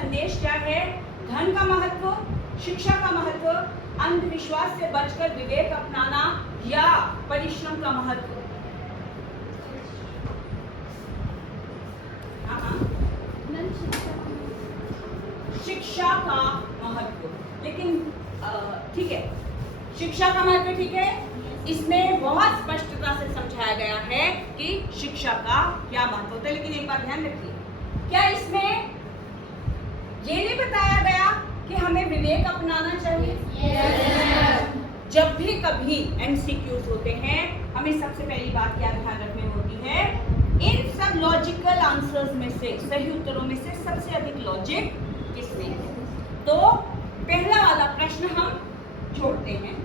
संदेश क्या है? धन का महत्व, शिक्षा का महत्व, अंधविश्वास से बचकर विवेक अपनाना या परिश्रम का महत्व। शिक्षा का महत्व, लेकिन ठीक है, शिक्षा का महत्व ठीक है, इसमें बहुत स्पष्टता से समझाया गया है कि शिक्षा का क्या महत्व होता है। लेकिन एक बात ध्यान रखिए, क्या इसमें ये नहीं बताया गया कि हमें विवेक अपनाना चाहिए? yes. जब भी कभी एमसीक्यूज होते हैं, हमें सबसे पहली बात क्या ध्यान रखनी होती है? इन सब लॉजिकल आंसर्स में से, सही उत्तरों में से सबसे अधिक लॉजिक किसमें है? तो पहला वाला प्रश्न हम छोड़ते हैं,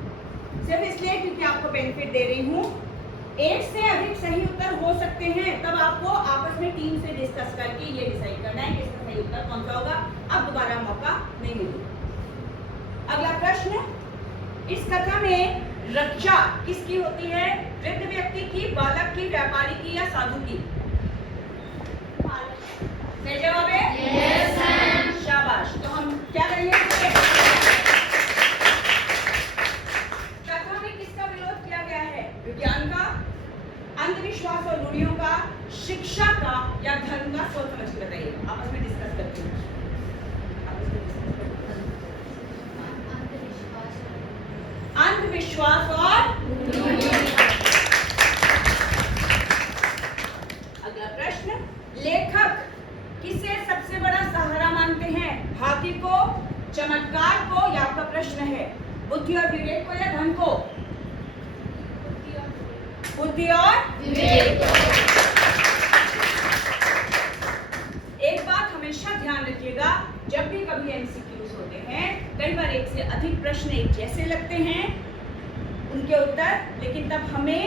सिर्फ इसलिए क्योंकि आपको बेनिफिट दे रही हूँ। एक से अधिक सही उत्तर हो सकते हैं, तब आपको आपस में टीम से डिस्कस करके ये डिसाइड करना है कि इसका सही उत्तर कौन सा होगा। अब दोबारा मौका नहीं मिलेगा। अगला प्रश्न, इस कथा में रक्षा किसकी होती है? वृद्ध व्यक्ति की, बालक की, व्यापारी की या साधु की? सही जवाब है yes, ma'am. शाबाश। तो हम क्या करेंगे? कथा में किसका विरोध किया गया है? विज्ञान का, अंधविश्वास और रूढ़ियों का, शिक्षा का या धर्म का? सोच समझ के बताइए, आपस में डिस्कस करते हैं। अंधविश्वास और अगला प्रश्न, लेखक किसे सबसे बड़ा सहारा मानते हैं? भाग्य को, चमत्कार को या आपका प्रश्न है बुद्धि और विवेक को या धन को? बुद्धि और विवेक। एक बात हमेशा ध्यान रखिएगा, जब भी कभी एमसीक्यूज होते हैं, कई बार एक से अधिक प्रश्न एक जैसे लगते हैं उनके उत्तर, लेकिन तब हमें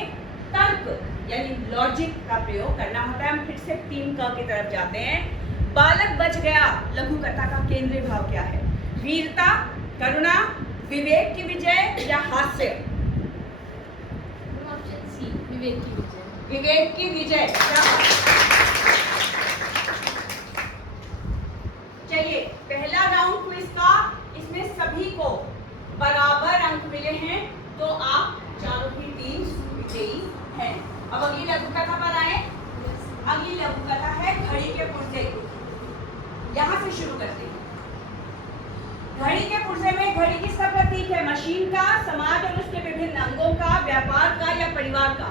तर्क यानी लॉजिक का प्रयोग करना होता है। हम फिर से 3 क की तरफ जाते हैं। बालक बच गया लघु कथा का केंद्रीय भाव क्या है? वीरता, करुणा, विवेक की विजय या हास्य? ऑप्शन सी, विवेक की विजय। विवेक की विजय। चलिए, पहला राउंड क्विज का, इसमें सभी को बराबर अंक मिले हैं, तो आप चारों की टीम विजयी है। अब अगली लघु कथा पर आए। अगली लघु कथा है घड़ी के पुर्जे। यहाँ से शुरू करते हैं। घड़ी के पुर्जे में घड़ी किसका प्रतीक है? मशीन का, समाज और उसके विभिन्न अंगों का, व्यापार का या परिवार का?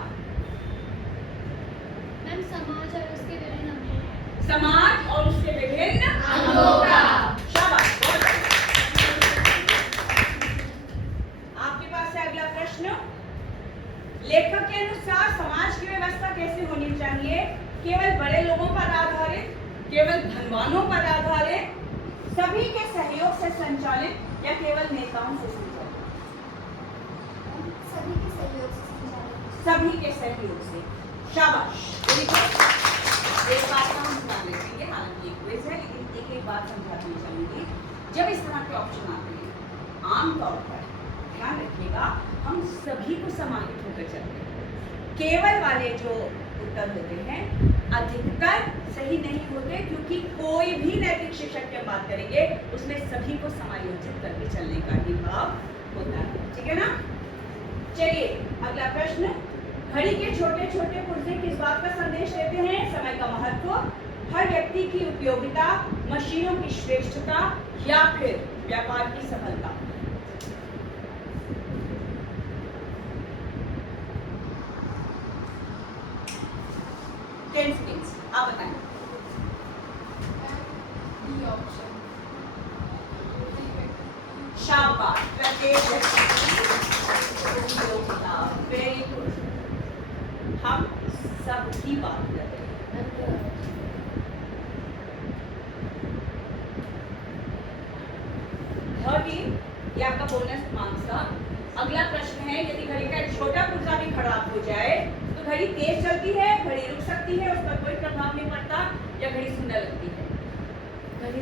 मैम, समाज और उसके विभिन्न अंगों का। समाज और उसके विभिन्न अंगों का। शाबाश, बहुत अच्छा। आपके पास है अगला प्रश्न। लेखक के अनुसार समाज की व्यवस्था कैसे होनी चाहिए? केवल बड़े लोगों पर आधारित, केवल धनवानों पर आधारित, सभी के सहयोग से संचालित या केवल नेताओं से संचालित? सभी के सहयोग से संचालित। सभी के सहयोग से। शाबाश, एक बात का हम ध्यान रखेंगे, हालांकि एक क्विज है लेकिन एक बात समझाती चलूंगी। जब इस तरह के ऑप्शन आते हैं, आमतौर पर ध्यान रखिएगा, हम सभी को समाहित होकर चलते हैं। केवल वाले जो उत्तर होते हैं अधिकतर सही नहीं होते, क्योंकि कोई भी नैतिक शिक्षक की बात करेंगे उसमें सभी को समायोजित करके चलने का ही भाव होता है। ठीक है ना? चलिए, अगला प्रश्न। घड़ी के छोटे छोटे पुर्जे किस बात का संदेश देते हैं? समय का महत्व, हर व्यक्ति की उपयोगिता, मशीनों की श्रेष्ठता या फिर व्यापार की सफलता? 10 seconds, आप बताएं। शाबाश, प्रत्येक वेरी गुड। हम सब की बात कर रहे हैं। ये आपका बोनस मार्क्स था। अगला प्रश्न है, यदि घड़ी का एक छोटा पुर्जा भी खराब हो जाए तो घड़ी तेज चलती है, घड़ी रुक सकती है, उस पर कोई प्रभाव नहीं पड़ता, या घड़ी सुंदर लगती है? घड़ी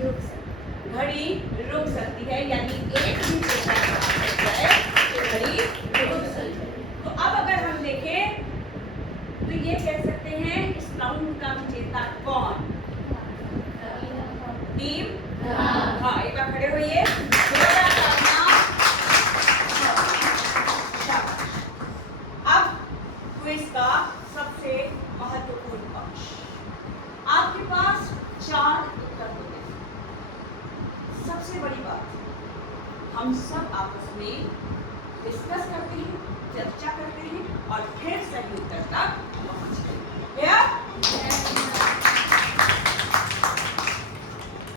रुक सकती है, यानी एक भी पुर्जा खराब हो जाए तो घड़ी रुक सकती है। तो अब अगर हम देखें तो ये कह सकते हैं इस राउंड का विजेता कौन? टीम हम सब आपस में डिस्कस करते हैं, चर्चा करते हैं और फिर सही उत्तर तक पहुंचते हैं।